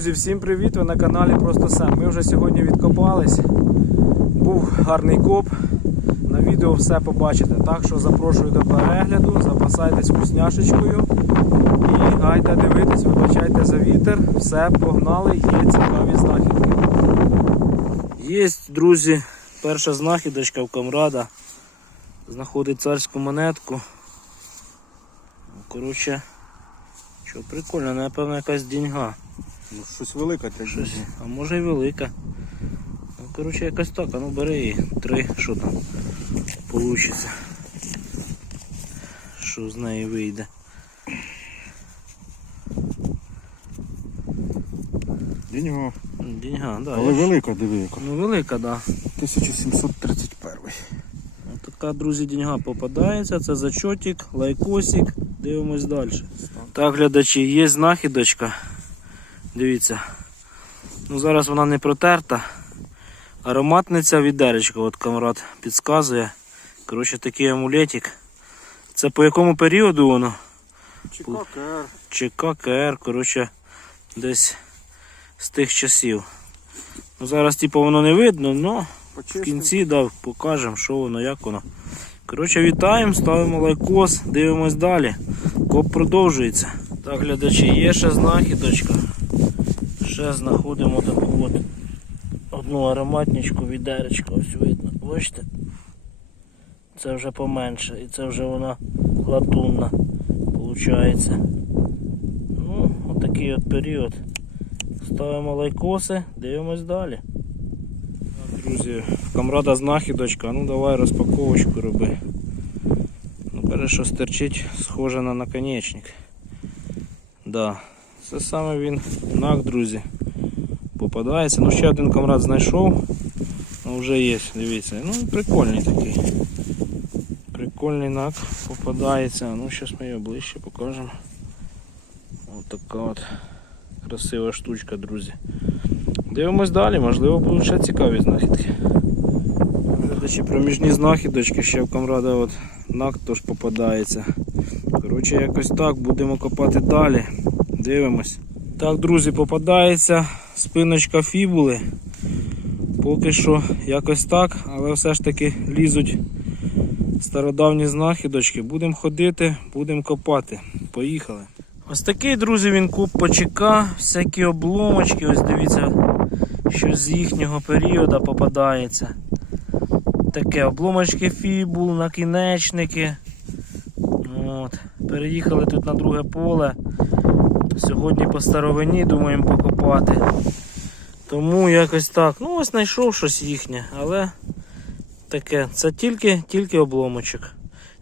Друзі, всім привіт! Ви на каналі Просто Сам. Ми вже сьогодні відкопались. Був гарний коп. На відео все побачите. Так що запрошую до перегляду, запасайтесь вкусняшечкою і гайте дивитись, вибачайте за вітер. Все, погнали, є цікаві знахідки. Є, друзі, перша знахідочка в камрада. Знаходить царську монетку. Коротше, що прикольно, напевно, якась деньга. Ну, щось велике для Щось, а може й велика. Ну, коротше, якась так, а ну бери її. Три, що там получиться. Що з неї вийде. Деньга. Деньга, да. Але я велика, диви яка. Ну велика, да. 1731. Ось така, друзі, деньга попадається. Це зачотик, лайкосик. Дивимось далі. Так, глядачі, є знахідочка. Дивіться. Ну зараз вона не протерта. Ароматниця відеречка, от камрад підказує. Коротше, такий амулетик. Це по якому періоду воно? ЧККР. Чи ККР, коротше, десь з тих часів. Ну, зараз типу воно не видно, але в кінці да, покажемо, що воно, як воно. Коротше, вітаємо, ставимо лайкос, дивимось далі. Коп продовжується. Так, глядачі, є ще знахідочка. Ще знаходимо таку от одну ароматничку, відеречко, ось видно. Бачите? Це вже поменше. І це вже вона латунна. Получається. Ну, отакий от період. Ставимо лайкоси, дивимось далі. Друзі, камрада знахідочка, ну давай розпаковочку роби. Ну, перше, що стерчить, схоже на наконечник. Да, це саме він нак, друзі. Попадається. Ну ще один камрад знайшов. Ну вже є, дивіться. Ну прикольний такий. Прикольний нак попадається. Ну зараз ми його ближче покажемо. Ось така от красива штучка, друзі. Дивимось далі, можливо, будуть ще цікаві знахідки. Глядачі проміжні знахідочки, ще в камрада от нак теж попадається. Коротше, якось так, будемо копати далі. Дивимось. Так, друзі, попадається спиночка фібули. Поки що якось так, але все ж таки лізуть стародавні знахідочки. Будемо ходити, будемо копати. Поїхали. Ось такий, друзі, він куб почека, всякі обломочки, ось дивіться, що з їхнього періоду попадається. Таке обломочки фібул, накінечники. От. Переїхали тут на друге поле. Сьогодні по старовині думаємо покопати. Тому якось так. Ну ось знайшов щось їхнє, але таке. Це тільки, тільки обломочок.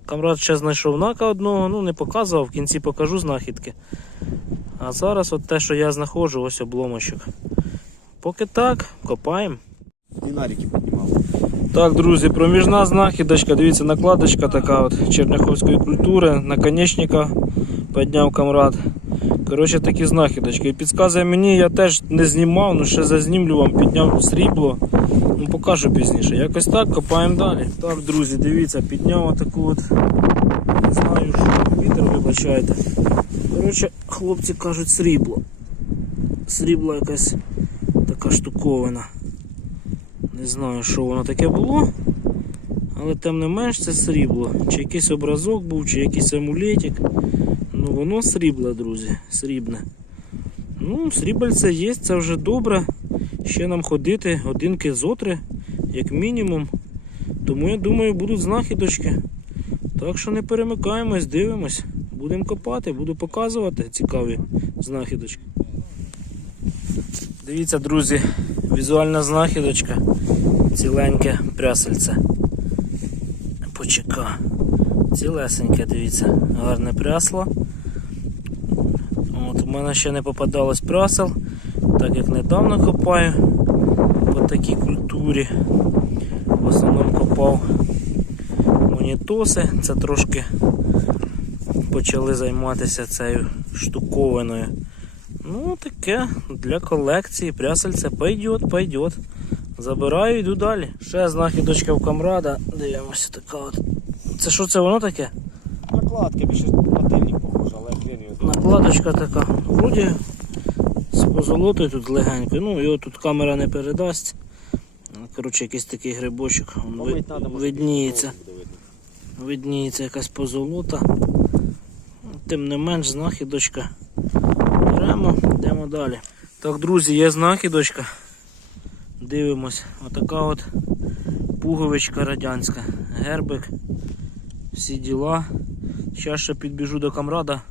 Камрад ще знайшов нака одного, ну не показував, в кінці покажу знахідки. А зараз от те, що я знаходжу, ось обломочок. Поки так, копаємо. Динарики піднімав. Так, друзі, проміжна знахідочка, дивіться, накладочка така от черняховської культури, наконечника підняв камрад. Коротше, такі знахідочки. І підказує мені, я теж не знімав, ну ще зазнімлю вам, підняв срібло. Ну покажу пізніше. Якось так, копаємо далі. Так, друзі, дивіться, підняв отаку от. Не знаю, що вітер вибачайте. Коротше, хлопці кажуть срібло. Срібло якась така штуковина. Не знаю, що воно таке було. Але тим не менш це срібло. Чи якийсь образок був, чи якийсь амулетик. Ну воно срібле, друзі, срібне. Ну, срібельце є, це вже добре. Ще нам ходити годинки зотри, як мінімум. Тому я думаю, будуть знахідочки. Так що не перемикаємось, дивимось. Будемо копати, буду показувати цікаві знахідочки. Дивіться, друзі, візуальна знахідочка. Ціленьке прясельце. Почека. Цілесеньке, дивіться, гарне прясло. У мене ще не попадалось прасел, так як недавно копаю по такій культурі. В основному копав монітоси, це трошки почали займатися цією штуковиною. Ну, таке для колекції прясельце пойдет, пойдет. Забираю, йду далі. Ще знахідочка в камрада. Дивимося, така от. Це що це воно таке? Накладки більше на денник похоже, але хрен його. Накладочка така. Вроді З позолотою тут легенько. Ну, його тут камера не передасть. Коротше, якийсь такий грибочок. Он ви- видніється. Видніється якась позолота. Тим не менш, знахідочка. Беремо, йдемо далі. Так, друзі, є знахідочка. Дивимось. Отака от пуговичка радянська. Гербик. Всі діла. Зараз ще підбіжу до камрада.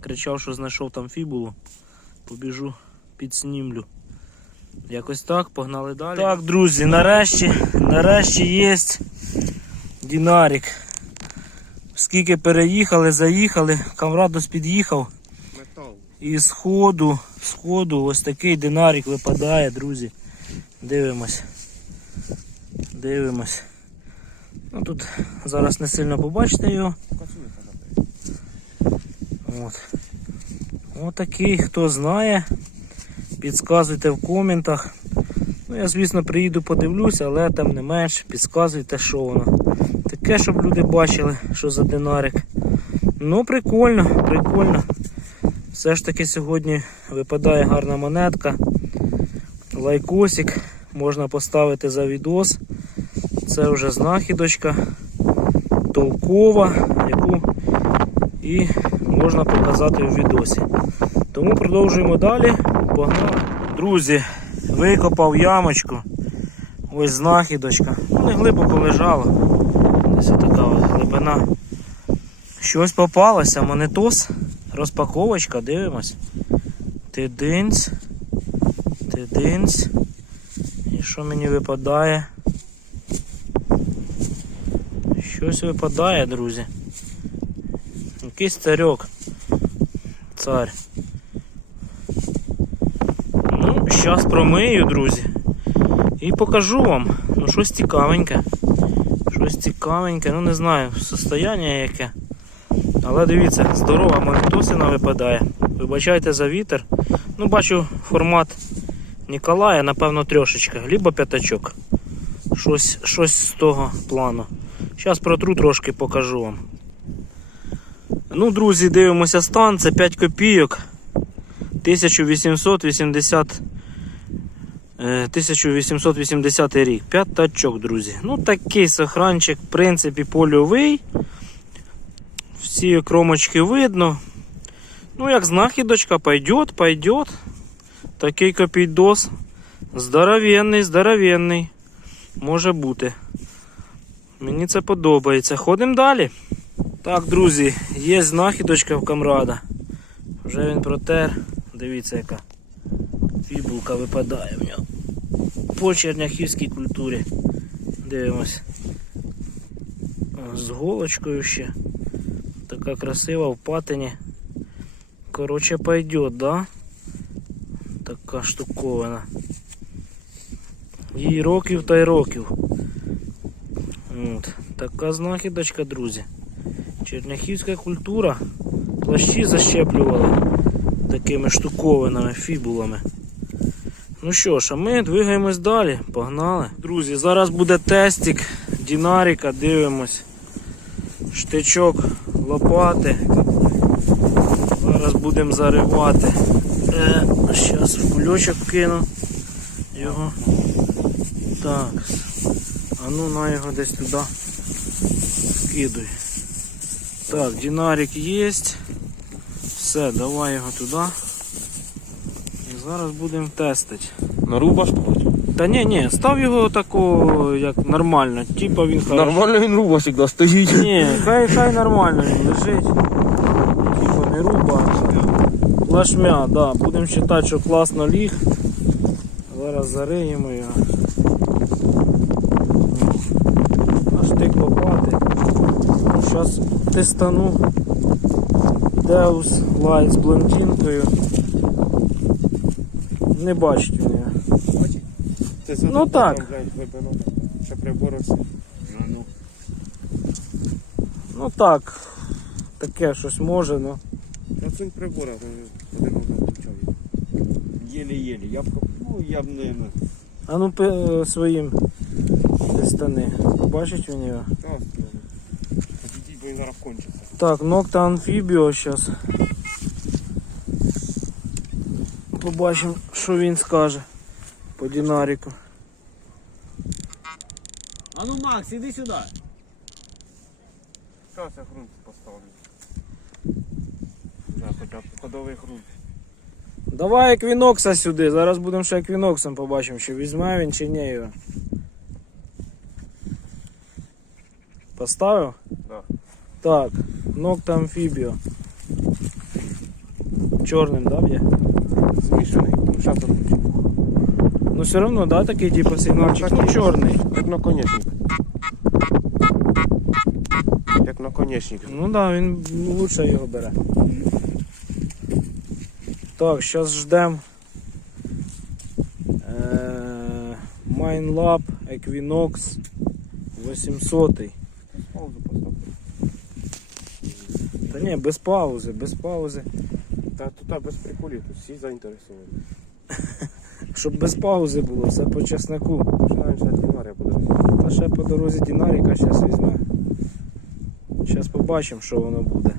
Кричав, що знайшов там фібулу. Побіжу, підснімлю. Якось так, погнали далі. Так, друзі, нарешті, нарешті є динарик. Скільки переїхали, заїхали, камрадос під'їхав. І з ходу, з ходу ось такий динарик випадає, друзі. Дивимось. Дивимось. Ну тут зараз не сильно побачите його. От. Отакий, хто знає, підказуйте в коментах. Ну, я, звісно, приїду подивлюся, але тим не менш, підказуйте, що воно. Таке, щоб люди бачили, що за динарик. Ну, прикольно, прикольно. Все ж таки сьогодні випадає гарна монетка. Лайкосик можна поставити за відос. Це вже знахідочка толкова, яку і можна показати у відосі. Тому продовжуємо далі. Погнали. Друзі, викопав ямочку. Ось знахідочка. Ну, не глибоко лежала. Ось така от глибина. Щось попалося, монетос. Розпаковочка, дивимось. Тидинць. Тидинць. І що мені випадає? Щось випадає, друзі. Якийсь царьок. Цар. Ну, зараз промию, друзі. І покажу вам. Ну, щось цікавеньке. Щось цікавеньке, ну не знаю, состояння яке. Але дивіться, здорова монетосина випадає. Вибачайте за вітер. Ну, бачу формат Ніколая, напевно, трьошечка, либо п'ятачок. Щось, щось з того плану. Зараз протру трошки покажу вам. Ну, друзі, дивимося стан, це 5 копійок. 1880 е, 1880 рік. П'ятачок, друзі. Ну, такий сохранчик, в принципі, польовий. Всі кромочки видно. Ну, як знахідочка, пойдет, пойдет. Такий копійдос. Здоровенний, здоровенний. Може бути. Мені це подобається. Ходимо далі. Так, друзі, є знахідочка в камрада. Вже він протер. Дивіться, яка фібулка випадає в нього. По черняхівській культурі. Дивимось. З голочкою ще. Така красива в патині. Короче, пойдет, да? Така штуковина. Їй років та й років. От. Така знахідочка, друзі. Черняхівська культура. Плащі защеплювали такими штуковинами, фібулами. Ну що ж, а ми двигаємось далі. Погнали. Друзі, зараз буде тестик Дінаріка, дивимось. Штичок лопати. Зараз будемо заривати. Е, зараз в кульочок кину його. Так. А ну на його десь туди скидуй. Так, динарик є. Все, давай його туди. І зараз будемо тестити. На рубаш. Та ні, ні, став його тако, як нормально. Типа він хороший. Нормально він руба завжди стоїть. Ні, хай, хай нормально він лежить. Типа не руба. Плашмя, да. Будемо вважати, що класно ліг. Зараз зариємо його. Аж тик лопати. Зараз тестану Deus Light з блондинкою. Не бачить він його. Ти Ну так. Ще приборовся. Ну. Ну так, таке щось може, ну. Працюнь прибора, один включав. Єлі-єлі. Я б ну, я б не А ну пе- своїм стани. Бачить він його? Бо він зараз кончиться. Так, нокта амфібіо зараз. побачимо, що він скаже по динаріку. А ну Макс, іди сюди. Зараз я грунт поставлю. Вже хоча б ходовий грунт. Давай еквінокса сюди, зараз будемо ще еквіноксом побачимо, чи візьме він чи ні його. Поставив? Так, нокта амфібіо. Чорним, да, б'є? Змішаний. Ну, зараз. Ну все одно, да, такий типу сигнальчик. Ну Такий. чорний. Як наконечник. Як наконечник. Ну да, він лучше його бере. Так, зараз ждем. Е, Майнлаб Equinox 800. Паузу поставлю. Та ні, без паузи, без паузи. Та тут без приколів, тут всі заінтересовані. Щоб без паузи було, все по чесноку. Починаємо ще динарія по дорозі. Та ще по дорозі Дінаріка зараз візьме. Зараз побачимо, що воно буде.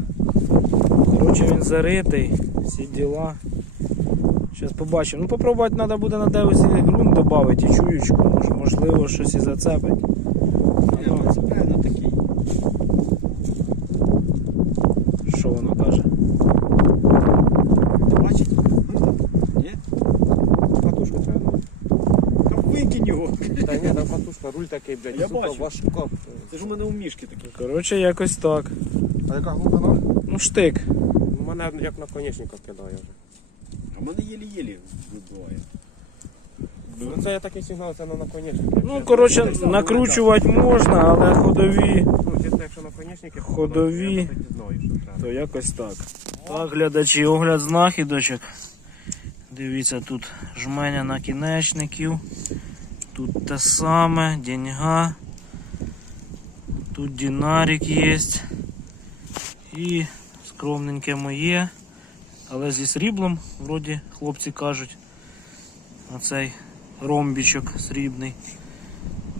Коротше, він заритий, всі діла. Зараз побачимо. Ну попробувати треба буде на девизі ґрунт додати і чуючку. Можливо, щось і зацепить. Я це правильно такий. Що воно каже? Ти бачиш? Ні? Катушку треба. Та викинь його. Та ні, там катушка, такий, блядь, Я сука, бачу. важка. Це ж у мене у мішки такі. Коротше, якось так. А яка глибина? Ну, штик. У мене як наконечника кидає вже. А в мене єлі-єлі вибиває. Ну це я такий сигнал, це на наконечник. Ну, коротше, накручувати можна, але ходові, Ну, якщо наконечники Ходові. я тоді знаю, що треба. то якось так. Так, глядачі, огляд знахідочок. Дивіться, тут жменя накінечників. Тут те саме, деньга. Тут динарик є. І скромненьке моє. Але зі сріблом, вроді хлопці кажуть. Оцей ромбічок срібний.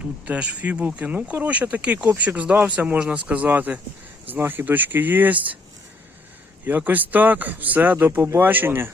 Тут теж фібулки. Ну, коротше, такий копчик здався, можна сказати. Знахідочки є. Якось так. Все, до побачення.